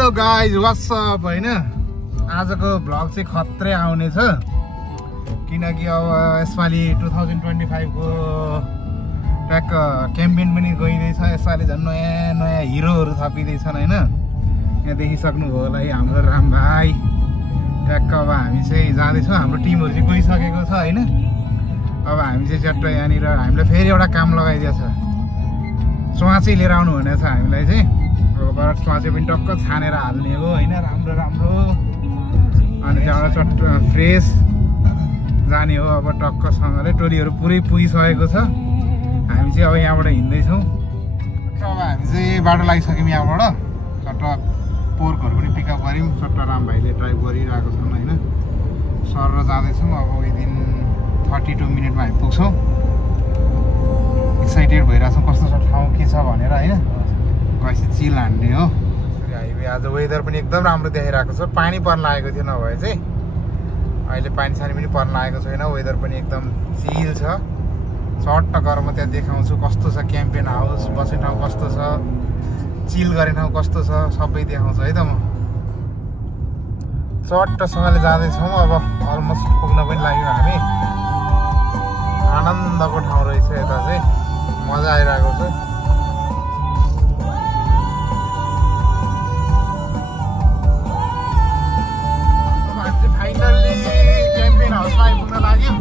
Hello guys what's up हैन आजको vlog चाहिँ खत्रै आउने छ किनकि अब यसपालि 2025 को ट्याक क्याम्पेन पनि गइदैछ यसपालि झन् नयाँ नयाँ हिरोहरू थपिदैछन् हैन यहाँ देखिसक्नुभयो होला है हाम्रो राम भाइ ट्याक अब हामी चाहिँ जाँदैछौँ हाम्रो टिमहरु चाहिँ गइसकेको छ हैन अब हामी चाहिँ चट्ट यहाँनिर हामीलाई फेरि एउटा काम लगाइदिएछ स्वाचै लिएर आउनु भनेको छ हामीलाई चाहिँ अब स्वाचै पनि टक्क छानेर हाल्ने हो हैन राम्रो राम्रो अनि त्यहाँबाट चट्ट फ्रेस जाने हो अब टक्कसँगले टोलीहरू पुरै पुगिसकेको छ हामी चाहिँ अब यहाँबाट हिँड्दैछौँ अब हामी चाहिँ बाटो लागिसक्यौँ यहाँबाट चट्ट पोर्कहरू पनि पिकअप गऱ्यौँ चट्ट राम भाइले ड्राइभ गरिरहेको छौँ हैन सर र जाँदैछौँ अब विदिन 32 मिनटमा हामी पुग्छौँ एक्साइटेड भइरहेछौँ कस्तो छ ठाउँ के छ भनेर हैन गएपछि चिल हान्ने हो हाइवे आज वेदर पनि एकदम राम्रो देखिरहेको छ पानी पर्न लागेको थियो नभए चाहिँ अहिले पानी सानी पनि पर्न लागेको छैन वेदर पनि एकदम चिल छ चट्ट गएर म त्यहाँ देखाउँछु कस्तो छ क्याम्पेन हाउस बस्ने ठाउँ कस्तो छ चिल गर्ने ठाउँ कस्तो छ सबै देखाउँछु है त म चट्टसँगले जाँदैछौँ अब अलमोस्ट पुग्न पनि लाग्यो हामी आनन्दको ठाउँ रहेछ यता चाहिँ मजा आइरहेको छ फाइनल्ली क्याम्पेन हाउसमा आइपुग्न लाग्यो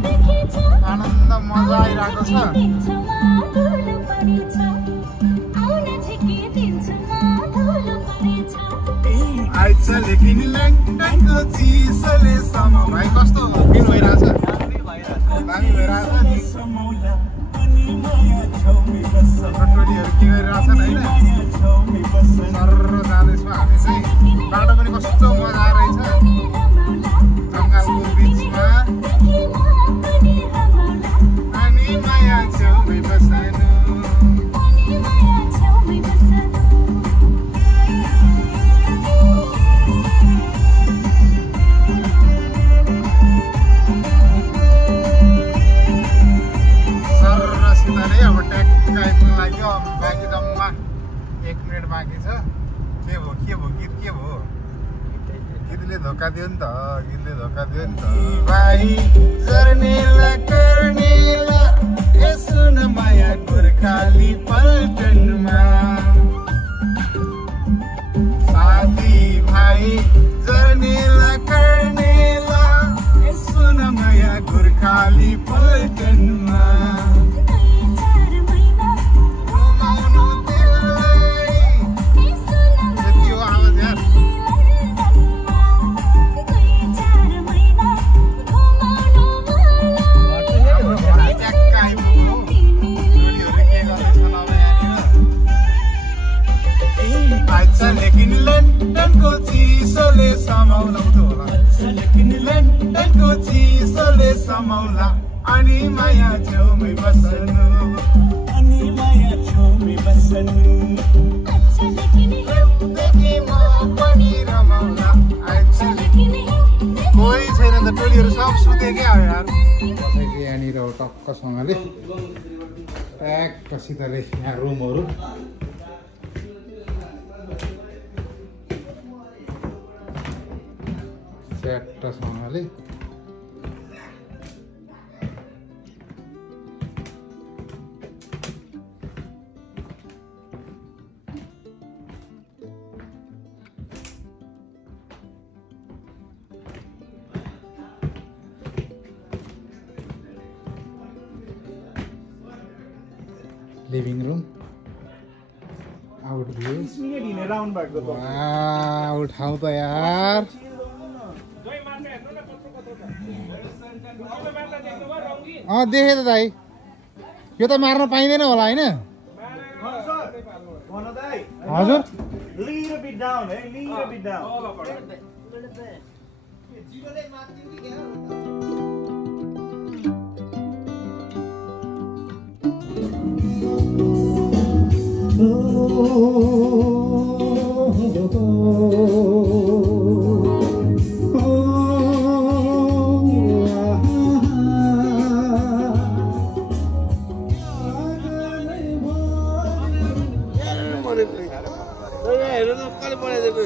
आनन्द मजा आइरहेको छ भाइ कस्तो फिल भइरहेछ दामी भइरहेछ नि टोलीहरू के गरिरहेछन् होइन सर जाँदैछौँ हामी चाहिँ बाटो पनि कस्तो मजा आइरहेछ जङ्गलको बिचमा अनि माया छेउमै बस्नु सरसितले अब ट्याक्क आइपुग्न लाग्यो बाँकी जम्मा 1 मिनट बाँकी छ के भयो गीत के भयो गीतले धोका दियो नि त गीतले धोका दियो नि त भाइ जर्नेला कर्नेला यसो न माया गोर्खाली पल्टनमा साथी भाइ जर्नेला कर्नेला यसो न माया गोर्खाली पल्टनमा लेकिन लन्डनको चिसोले समाउला लेकिन लन्डनको चिसोले समाउला अनि माया छेउमै बस्नु अनि माया छेउमै बस्नु लेकिन म पनि रमाउला कोही छैन त टोलीहरू सब सुते क्या हो यार कसैले यहाँनिर टक्कसँगले ट्याक्कसितले यहाँ रुमहरू सँगले लिभिङ रुम आउट भ्यू ठाउँ त यार देखेँ त दाइ यो त मार्न पाइँदैन होला होइन हजुर हेर्नु त कहिले बनाइदिएको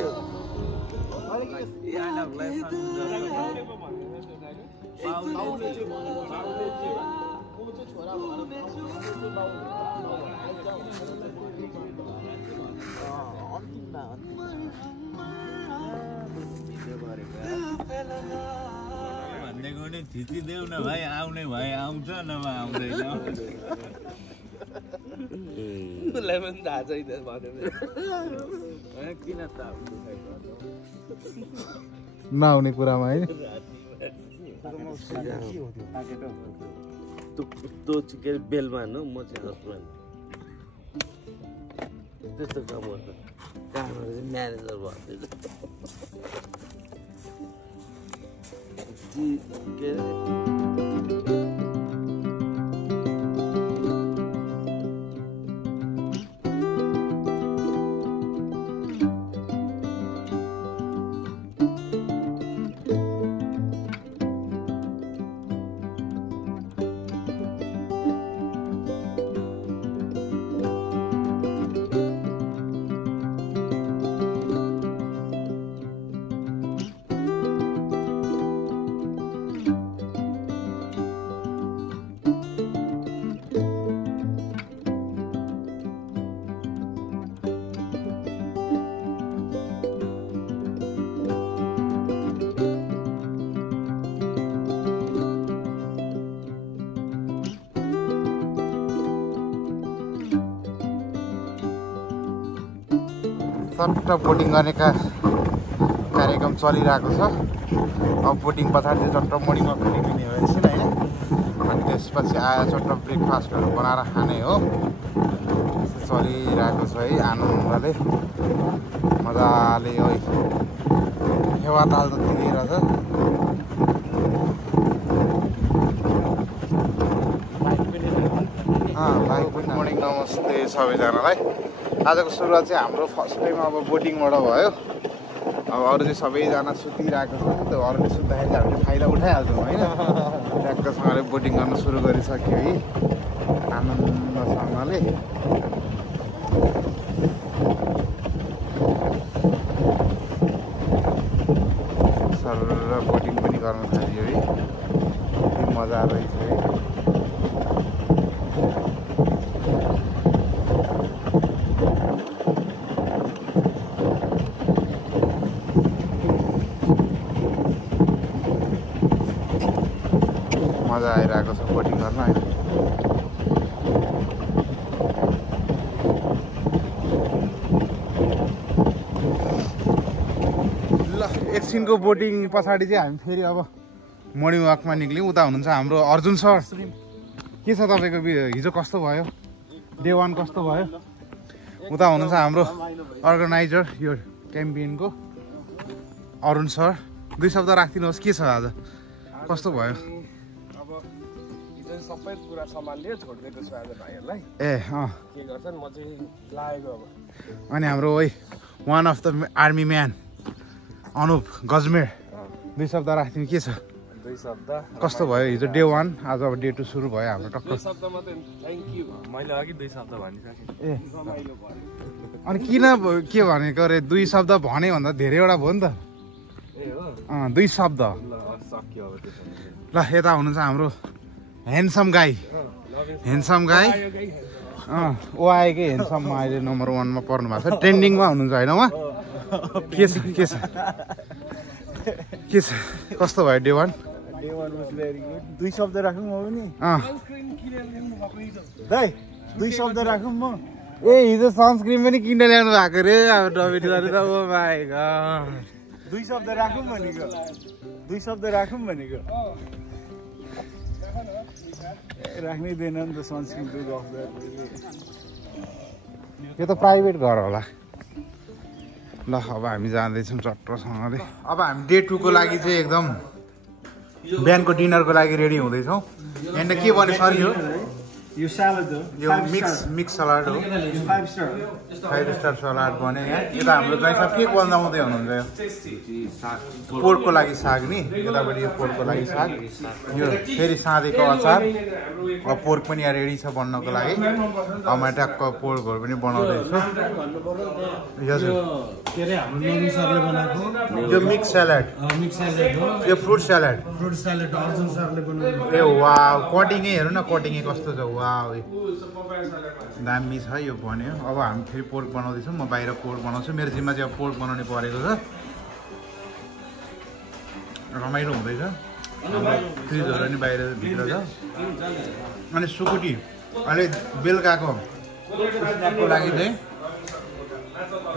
भन्नेको नि थिचिदेऊ न भाइ आउने भए आउँछ नभए आउँदैन उसलाई पनि थाहा छैन भन्यो किन त नआउने कुरामा होइन त्यो चाहिँ बेलमान हो म चाहिँ हस्बेन्ड त्यस्तो काम गर्छ कामहरू चाहिँ म्यानेजर भन्दैछ के अरे चट्ट बोटिङ गर्ने कार्यक्रम चलिरहेको छ अब बोटिङ पछाडि चट्ट मर्निङमा फेरि लिने हो एकछिन होइन अनि त्यसपछि आएर चट्ट ब्रेकफास्टहरू बनाएर खाने हो चलिरहेको छ है आनन्दले मजाले है हेवा ताल त दिएर छ गुड मर्निङ नमस्ते सबैजनालाई आजको सुरुवात चाहिँ हाम्रो फर्स्ट टाइम अब बोटिङबाट भयो अब अरू चाहिँ सबैजना सुतिरहेको छ त्यो अरूले सुत्दाखेरि हामीले फाइदा उठाइहाल्छौँ होइन ट्याक्कसँगले बोटिङ गर्न सुरु गरिसक्यो है आनन्दसँगले सर बोटिङ पनि गर्न थाल्यो है मजा रहेछ है मजा आइरहेको छ बोटिङ गर्न होइन ल एकछिनको बोटिङ पछाडि चाहिँ हामी फेरि अब मर्निङ वाकमा निक्ल्यौँ उता हुनुहुन्छ हाम्रो अर्जुन सर के छ तपाईँको हिजो कस्तो भयो डे 1 कस्तो भयो उता हुनुहुन्छ हाम्रो अर्गनाइजर यो क्याम्पेनको अरुण सर 2 शब्द राखिदिनुहोस् के छ आज कस्तो भयो सबै कुरा सम्हाल्यो छोडिदिएको छु आज भाइहरूलाई ए के गर्छन् म चाहिँ लागेको अब अनि हाम्रो ओइ one of the army man Anup Gajmer 2 शब्द राख्दिनु के छ 2 शब्द कस्तो भयो हिजो डे 1 आज अब डे 2 सुरु भयो हाम्रो टक्क 2 शब्द मात्रै थ्याङ्क यू मैले अघि 2 शब्द भनिसकेँ ए रमाइलो भयो अनि किन के भनेको अरे 2 शब्द भने भन्दा धेरैवटा भयो नि त ए हो 2 शब्द ल सक्यो अब त्यसो ल यता हुनुहुन्छ हाम्रो ह्यान्डसम गाई ओ आएकै ह्यान्डसममा अहिले नम्बर 1 मा पर्नु भएको छ ट्रेन्डिङमा हुनुहुन्छ होइन उहाँ के छ कस्तो भयो day 1 day 1 was very good 2 शब्द राखौँ म पनि दाइ 2 शब्द राखौँ म ए हिजो सनस्क्रिन पनि किनेर ल्याउनु भएको रे अब डबिटले त ओ माय गॉड 2 शब्द राखौँ भनेको 2 शब्द राखौँ भनेको राख्नै दिएन नि त सनस्क्रिन टु गफ यो त प्राइभेट घर होला ल अब हामी जाँदैछौँ चट्टसँगले अब हामी डे 2 को लागि चाहिँ एकदम बिहानको डिनरको लागि रेडी हुँदैछौँ यहाँनिर के बन्यो सरी हो यो salad हो. यो मिक्स सलाड हो. 5 star. 5 स्टार सलाड बने यहाँ. यो त हाम्रो गाई सब के बनाउँदै हुनुहुन्छ यो. पोर्कको लागि साग नि. यतापट्टि यो पोर्कको लागि साग. यो फेरि साँधेको अचार. अब पोर्क पनि यहाँ रेडी छ बन्नको लागि. अब म ट्याक्क पोर्कहरू पनि बनाउँदैछु. के अरे हाम्रो नवीन सरले बनाएको यो मिक्स सलाड. मिक्स स्यालेड हो. यो fruit salad. Fruit salad Arjun सरले बनाउनु. ए वाउ कटिङै हेर्नु न कटिङै कस्तो छ वाउ दामी छ यो बन्यो. अब हामी फेरि पोर्क बनाउँदैछौँ. म बाहिर पोर्क बनाउँछु. मेरो जिम्मा चाहिँ अब पोर्क बनाउने परेको छ. रमाइलो हुँदैछ. फ्रिजहरू नि बाहिर भित्र छ. अनि सुकुटी अहिले बेलुकाको स्न्याकको लागि चाहिँ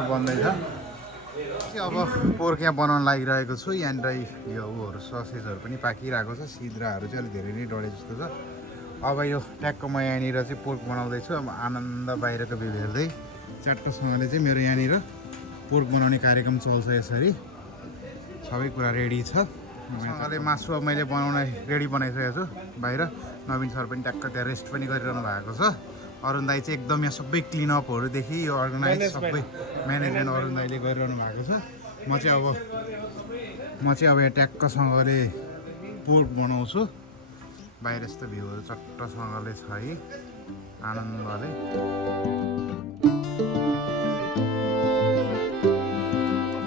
बन्दैछ. अब पोर्क यहाँ बनाउन लागिरहेको छु. यहाँनिर यो उहरू ससेजहरू पनि पाकिरहेको छ. सिद्राहरू चाहिँ अलिक धेरै नै डढे जस्तो छ. अब यो ट्याक्क म यहाँनिर चाहिँ पोर्क बनाउँदैछु. अब आनन्द बाहिरको भ्यू हेर्दै च्याट्टसँगले चाहिँ मेरो यहाँनिर पोर्क बनाउने कार्यक्रम चल्छ. यसरी सबै कुरा रेडी छ. सँगले मासु अब मैले बनाउन रेडी बनाइसकेको छु. बाहिर नवीन सर पनि ट्याक्क त्यहाँ रेस्ट पनि गरिरहनु भएको छ. अरुण दाई चाहिँ एकदम यहाँ सबै क्लिनअपहरूदेखि यो अर्गनाइज सबै म्यानेजमेन्ट अरुण दाईले गरिरहनु भएको छ. म चाहिँ अब यहाँ ट्याक्कसँगले पोर्क बनाउँछु. बाहिर यस्तो भ्यूहरू चट्टसँगले छ है आनन्दले.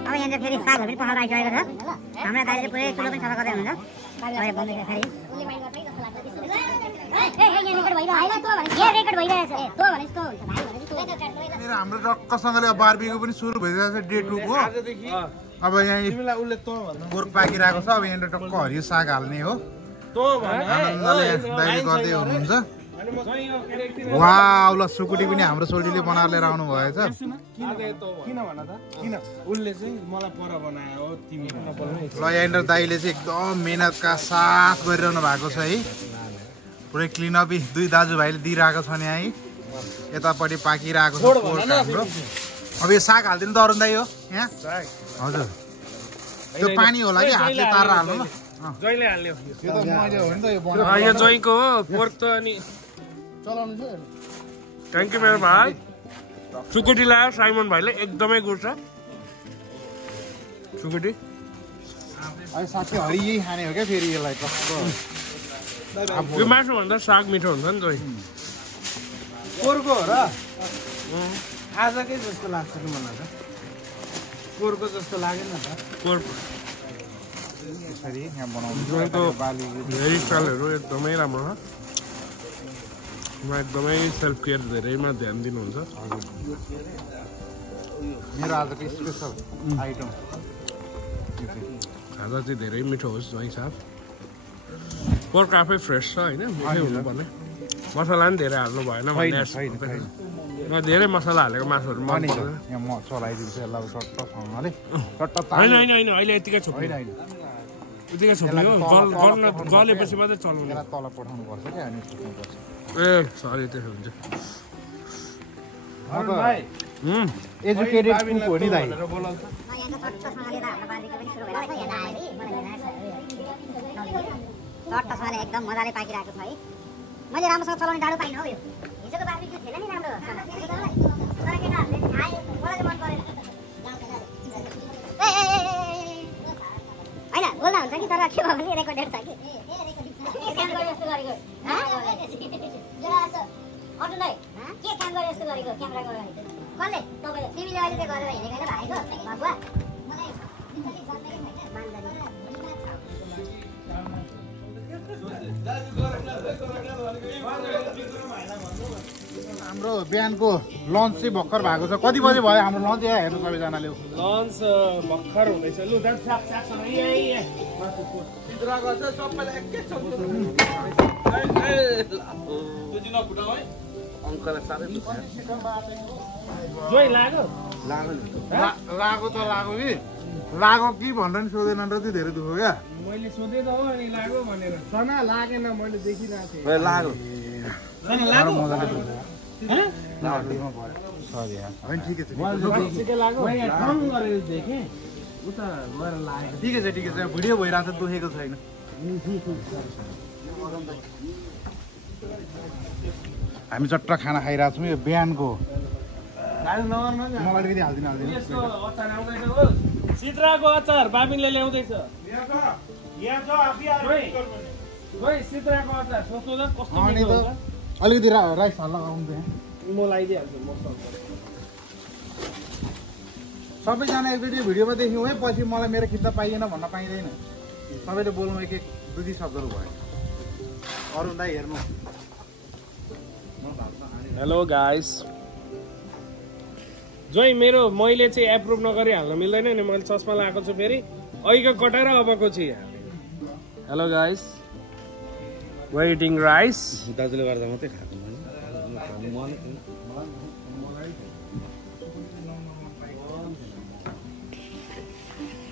अब यहाँ फेरि सागहरू पनि पकाएर आइसकेको छ. हाम्रो दाइले पुरै चुलो पनि सफा गर्दै हुनुहुन्छ. अहिले बन्दैछ फेरि. हाम्रो टक्कसँगले अब बार्बीक्यू पनि सुरु भइरहेको छ डे 2 को. अब यहाँ पोर्क पाकिरहेको छ. अब यहाँनिर टक्क हरियो साग हाल्ने हो. आनन्दले दाइले गर्दै हुनुहुन्छ. वाउ ल सुकुटी पनि हाम्रो सोल्टीले बनाएर लिएर आउनु भएछ. ल यहाँनिर दाइले चाहिँ एकदम मेहनतका साथ गरिरहनु भएको छ है. पुरै क्लिनअप 2 दाजुभाइले दिइरहेको छ नि है. यतापट्टि पाकिरहेको छ पोर्क हाम्रो. अब यो साग हालिदिनु त अरुण दाइ हो यहाँ. हजुर त्यो पानी होला कि हातले तारेर हाल्नु ल. जहिले हाल्यो यो त मैले हो नि त यो बनाउनु. यो जोइको हो पोर्क त. अनि चलाउनु छ. थ्याङ्क यू मेरो भाइ. सुकुटी लायो साइमन भाइले एकदमै गुड छ सुकुटी. अहिले साथी हरि यही खाने हो क्या फेरि यसलाई कस्तो. यो मासु भन्दा साग मिठो हुन्छ नि जोइ. पोर्को हो र आजकै जस्तो लाग्छ कि मलाई त. पोर्को जस्तो लागेन त. पोर्क यसरी यहाँ बनाउँछु. जोइको हेयरस्टाइलहरू एकदमै राम्रो छ. म एकदमै सेल्फ केयर धेरैमा ध्यान दिनुहुन्छ. मेरो आजको स्पेसल आइटम खाजा चाहिँ धेरै मिठो होस् जोइ साहब. पोर्क आफै फ्रेस छ होइन मिठै हुनुपर्ने. मसला पनि धेरै हाल्नु भएन भन्ने. म धेरै मसला हालेको मासुहरू मन पर्दैन. यहाँ म चलाइदिन्छु यसलाई चट्टसँगले. होइन होइन होइन अहिले यतिकै छोप्ने यतिकै छोप्ने हो. गलेपछि मात्रै चलाउने. तल पठाउनु पर्छ क्या अनि छुट्नुपर्छ. ए सरी त्यसो हुन्छ. एजुकेटेड कुक हो नि दाइ. चट्टसँगले एकदम मजाले पाकिरहेको छ है. मैले राम्रोसँग चलाउने डाडो पाइनँ हौ. यो हिजोको बार्बिक्यू थिएन नि राम्रो. तर केटाहरूले खाए मलाई चाहिँ मन परेन. होइन बोल्दा हुन्छ कि तर के भयो भने रेकर्डेड छ कि. के काम गरे जस्तो गरेको अर्जुन दाइ के काम गरे जस्तो गरेको क्यामेराको अगाडि कसले तपाईँले तिमीले अहिले त्यो गरेर हिँडेको होइन भाइको भगुवा. हाम्रो बिहानको लन्च चाहिँ भर्खर भएको छ. कति बजे भयो हाम्रो लन्च? यहाँ हेर्नु सबैजनाले. लन्च भर्खर हुँदैछ. लु लागो त लागो कि लागो कि भनेर नि सोधेन र चाहिँ धेरै दुःख क्या. मैले सोधेँ त हो अनि लाग्यो भनेर. सना लागेन मैले देखिरहेको थिएँ. लाग्यो ठिकै छ भिडियो भइरहेको छ दुखेको छैन. हामी चट्ट खाना खाइरहेको छौँ यो बिहानको गाडी नगर्नु नि मलाई अलिकति हालिदिनु यस्तो अचार आउँदैछ हो सिद्राको अचार बाबिनले ल्याउँदैछ खोइ सिद्राको अचार सोच्नु त कस्तो अनि मिठो त हुन्छ अलिकति राइस हाल्न आउँदै म लगाइदिइहाल्छु मसँग सबैजना एकचोटि भिडियोमा देख्यौँ है पछि मलाई मेरो खिच्न पाइएन भन्न पाइँदैन सबैले बोल्नु एक एक दुई दुई शब्दहरू भयो अरुण दाइ हेर्नु हेलो गाइस जोइ मेरो मैले चाहिँ एप्रुभ नगरी हाल्न मिल्दैन नि मैले चस्मा लगाएको छु फेरि अहिलेको कटाएर अबको चाहिँ hello guys we eating rice दाजुले गर्दा मात्रै खाएको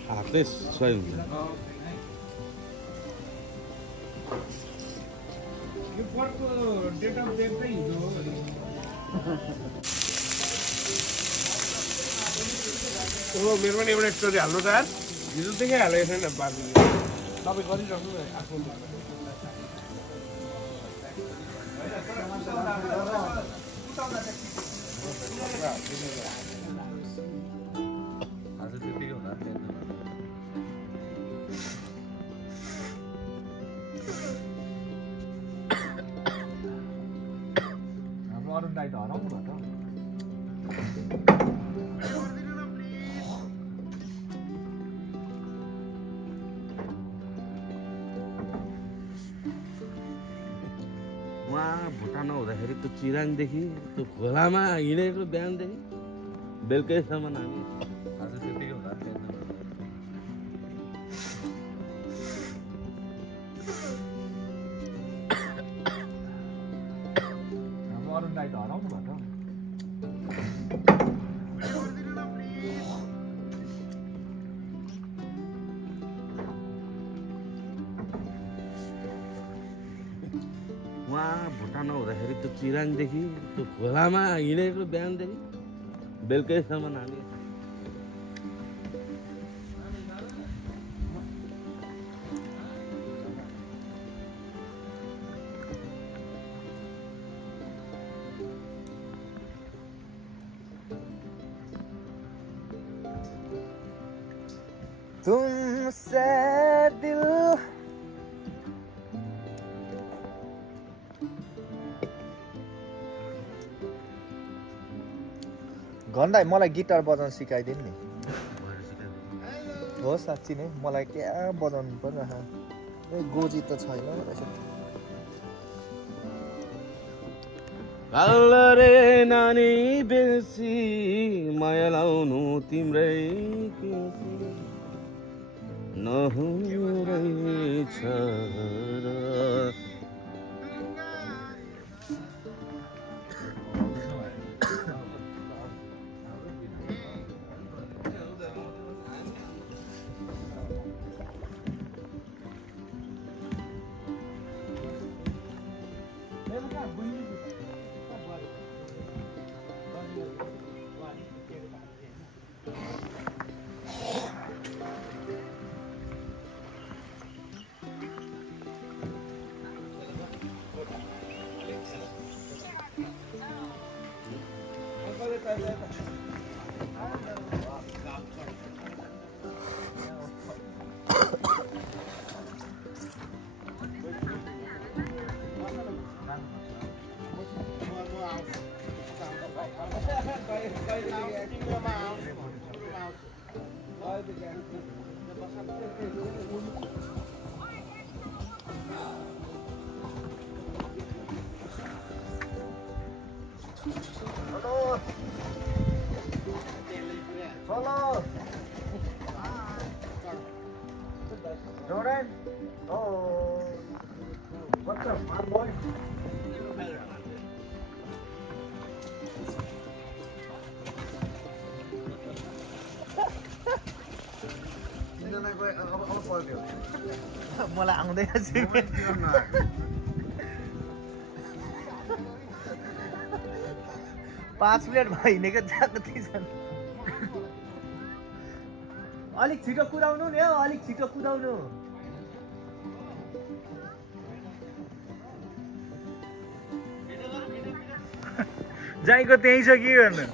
हातै सही हुन्छ यो पर्कको डेट अफ डेट चाहिँ हिजो हो ओ मेरो पनि एउटा स्टोरी हाल्नु त यार हिजोदेखि हालेको छैन बाबी तपाईँ गरिराख्नु न आफ्नो आज त्यतिकै होला हाम्रो अरुण दाइ त हराउनु भयो त उहाँ भुटान हुँदाखेरि त्यो चिराङदेखि त्यो खोलामा हिँडेको बिहानदेखि बेलुकैसम्म हामी आज त्यतिकै होला हाम्रो अरुण दाइ त हराउनु भयो त उहाँ भुटान हुँदाखेरि त्यो चिराङदेखि त्यो खोलामा हिँडेको बिहानदेखि बेलुकैसम्म हामी तुमसे दिल घन्टा मलाई गिटार बजाउन सिकाइदिनु नि हो साँच्ची नै मलाई क्या बजाउनु परिरहेको गोजी त छैन रहेछ काल रे नानी बेसी माया लाउनु तिम्रै नहुँदैछ र Jordan? Oh, what's up, my boy? मलाई आउँदैन 5 मिनट भयो हिँडेको कति छन् अलिक छिटो कुदाउनु नि हौ अलिक छिटो कुदाउनु जाइको त्यही छ के गर्नु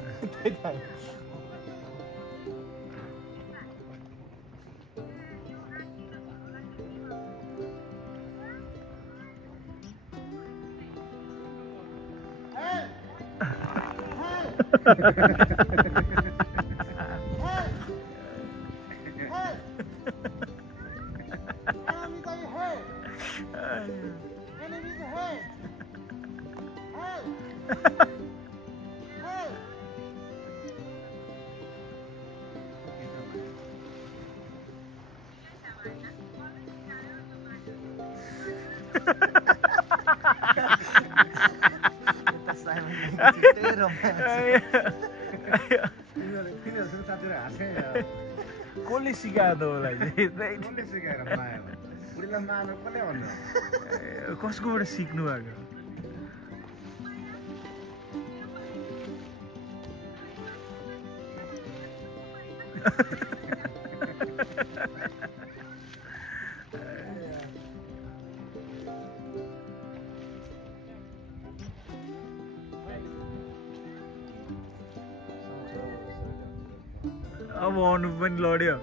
कसले सिकायो त उसलाई कसले सिकाएर माया बुढीलाई मार्नु कसले भन्नु कसकोबाट सिक्नु भएको अब आउनु पनि लड्यो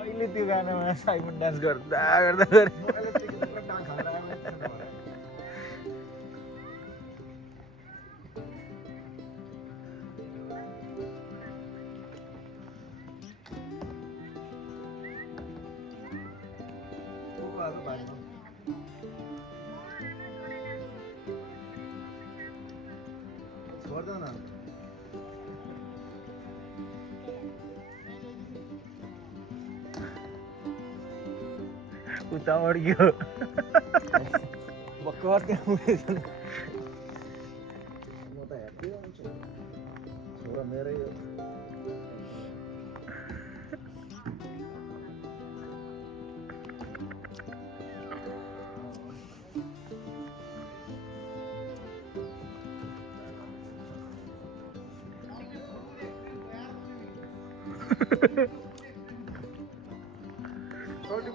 अहिले त्यो गानामा साइमन डान्स गर्दा गर्दा गरे उता अड्क्यो भर्खर त्यहाँ उडेछ नि म त ह्याप्पी हुन्छु छोरा मेरै हो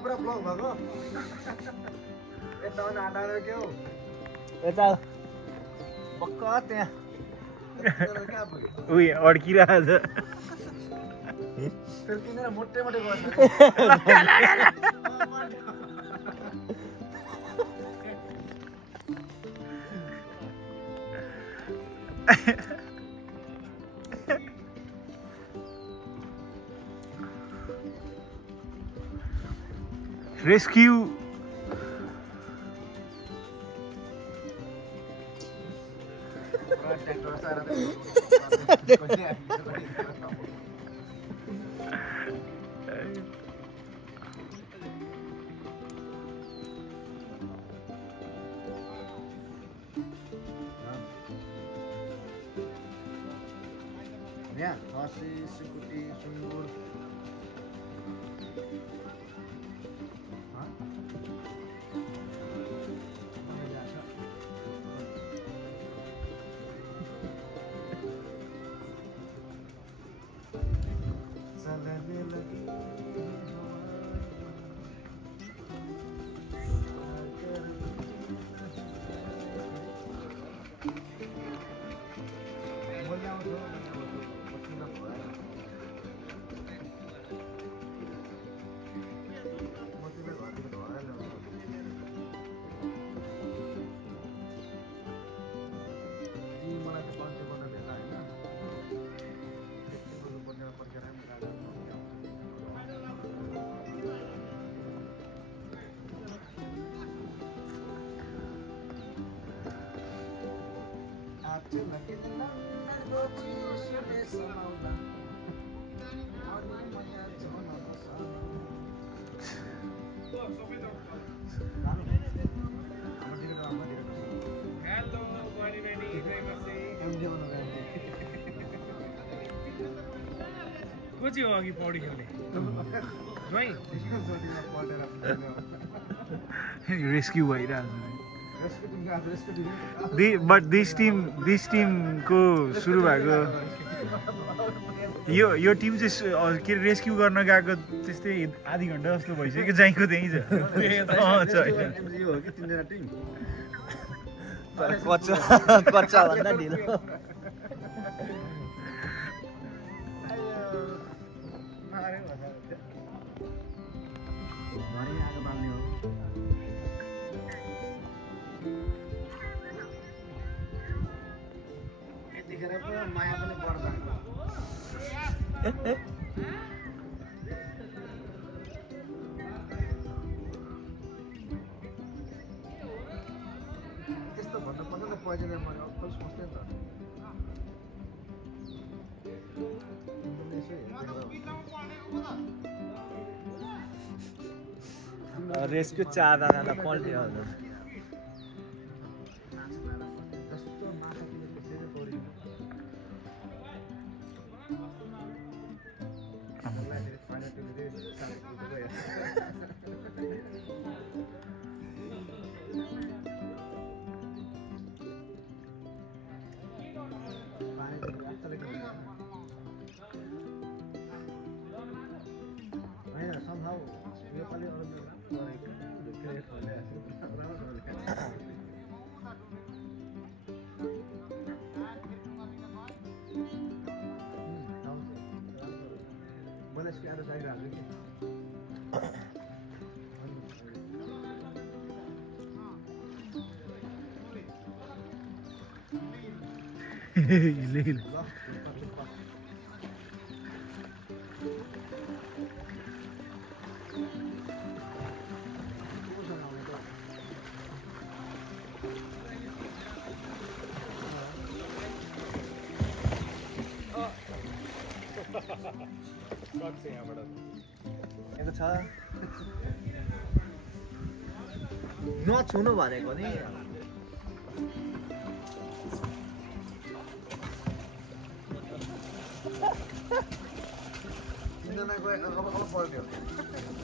पुरा ब्लक भएको यता आँटा के हो यता भर्खर त्यहाँ कहाँ पुग्यो उयो अड्किरहेछ फेरि किनेर मोटे मोटे गर्छ रेस्क्यू यहाँ खसी सुकुटी सुँगुर को चाहिँ हो अघि पौडी खेल्ने ज्वाइँ रेस्क्यु भइरहेको छ बट दिस टिमको सुरु भएको यो टिम चाहिँ के रेस्क्यु गर्न गएको त्यस्तै आधी घन्टा जस्तो भइसक्यो जाइको त्यहीँ छ कच्चा भन्दा ढिलो यतिखेर पुरा माया पनि बढ्छ त्यस्तो भन्नु पर्दैन त पहिला मैले अक्कल सोच्थेँ त रेस्क्यु 4 जना पल्ट्यो हजुर नछुनु भनेको नि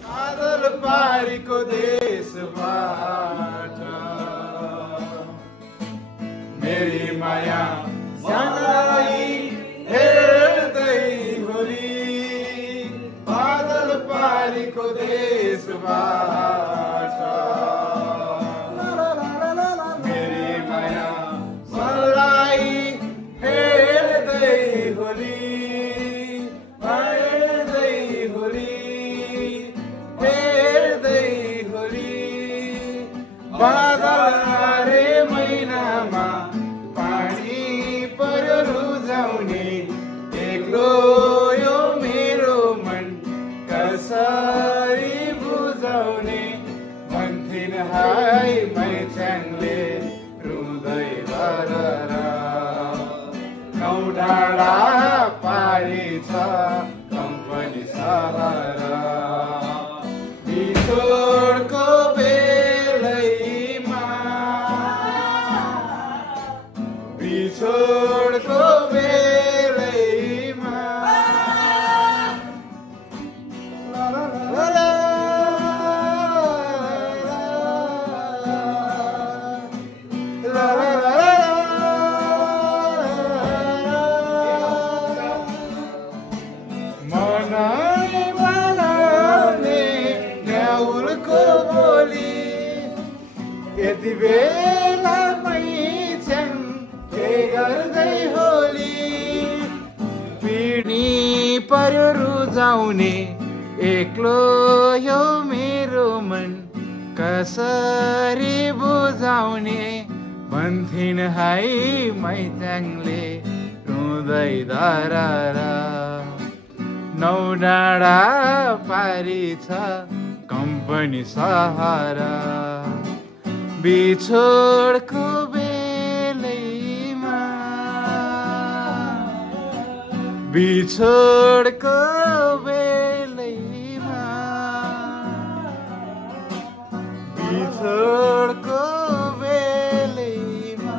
बादल पारीको देशबाट मेरी माया सँगै हेर्दै होली बादल पारीको देशबाट मेरी माया सँगै हेर्दै होली बादल रे महिनामा पानी पर्यो रुझाउने एक्लो यो मेरो मन कसरी बुझाउने भन्थिन हाय मैचाङले रुँदै भरर नौ डाँडा पारी छ कम्पनी सहर बिछोडको बिछोडको बेलैमा मनै बनाउने न्याउलको बोली यति बेला मैचाङ गर्दै होली पिडी पर्यो रुझाउने एक्लो यो मेरो मन कसरी बुझाउने भन्थिन हाय मैचाङले रुँदै धरर नौ डाँडा पारी छ कम्पनी सहर बिछोडको बिछोडको बेलैमा बिछोडको बेलैमा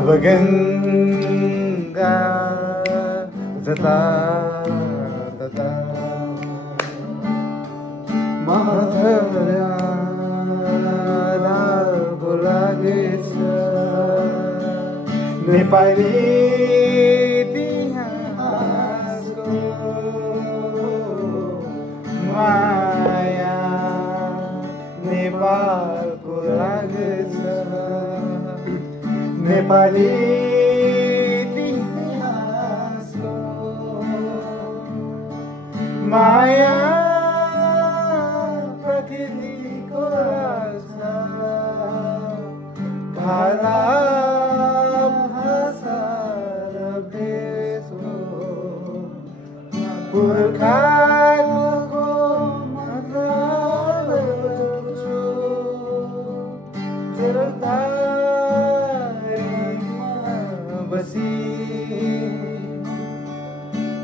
भावगङ्गा जता तता महाधराको लागेछ नेपाली इतिहासको माया नेपालको लागेछ नेपाली इतिहासको माया प्रकृतिको रक्षा भाला भाषा र भेष हो पुर्खाको मन्त्र बसी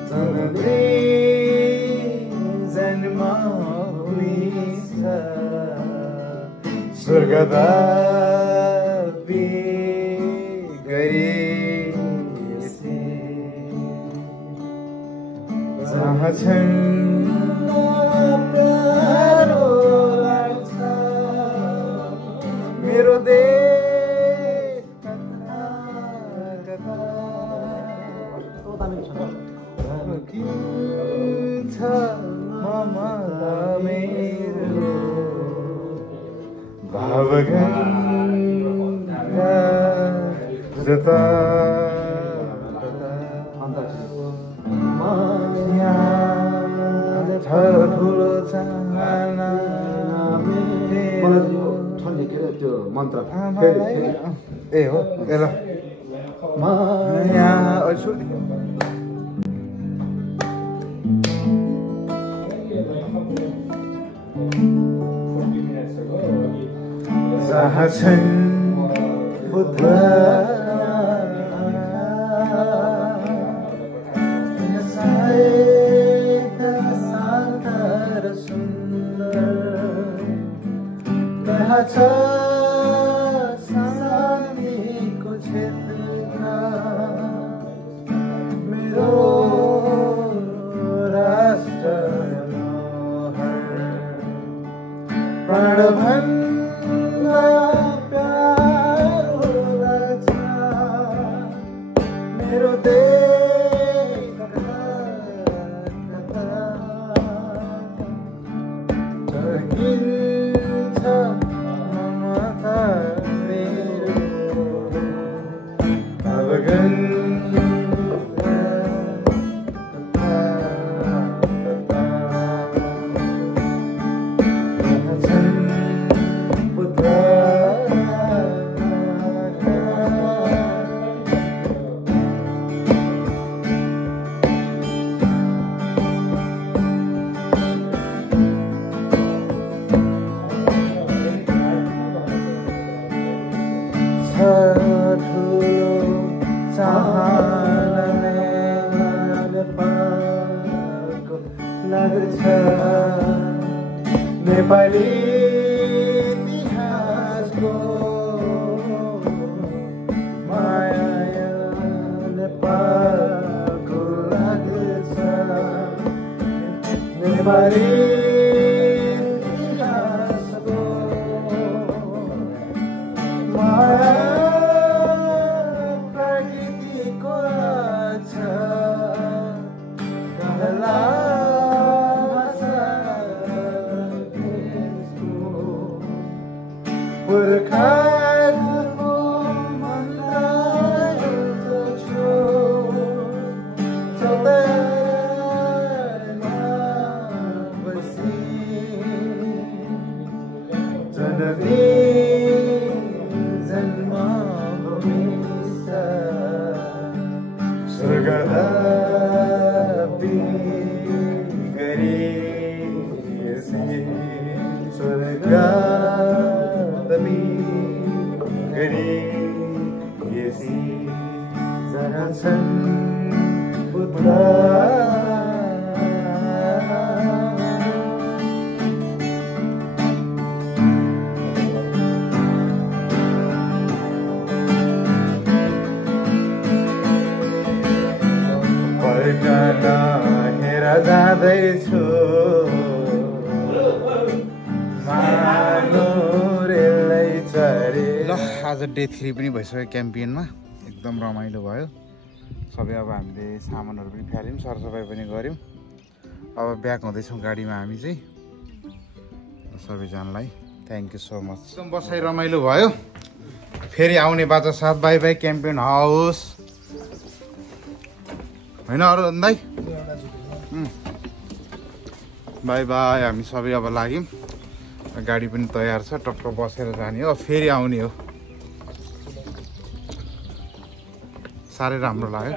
जनद्री जन्म हुनेछ स्वर्गदापी गरेपछि जहाँ छन् प्यारो लाग्छ मेरो देश कता कता किन्छ ममता मेरो भावगङ्गा जता माया ठुलो चाहना मेरो त्यो मन्त्र ए हो ए ल माया जहाँ छन् बुद्ध शान्त र सुन्दर त्यहाँ छ शान्तिको क्षेत्र मेरो राष्ट्र प्राणभन्दा प्यारो लाग्छ मेरो देश झर्किन्छ ममता मेरो नेपाली इतिहासको माया नेपालको लाग्छ नेपाली इतिहासको माया प्रकृतिको लाग्छ कहला पुर्खाको मन्त्र चौतारामा बसी जननी जन्मभूमि स्वर्गदापी गरेपछि स्वर्ग गरेपछि जहाँ छन् बुद्ध आज डे 3 पनि भइसक्यो क्याम्पियनमा एकदम रमाइलो भयो सबै अब हामीले सामानहरू पनि फ्याल्यौँ सरसफाइ पनि गऱ्यौँ अब ब्याक हुँदैछौँ गाडीमा हामी चाहिँ सबैजनालाई थ्याङ्क यू सो मच एकदम बसाइ रमाइलो भयो फेरि आउने बाचा साथ बाई बाई क्याम्पियन हाउस होइन अरू दाइ बाई बाई हामी सबै अब लाग्यौँ गाडी पनि तयार छ टक्क बसेर जाने हो फेरि आउने हो साह्रै राम्रो लाग्यो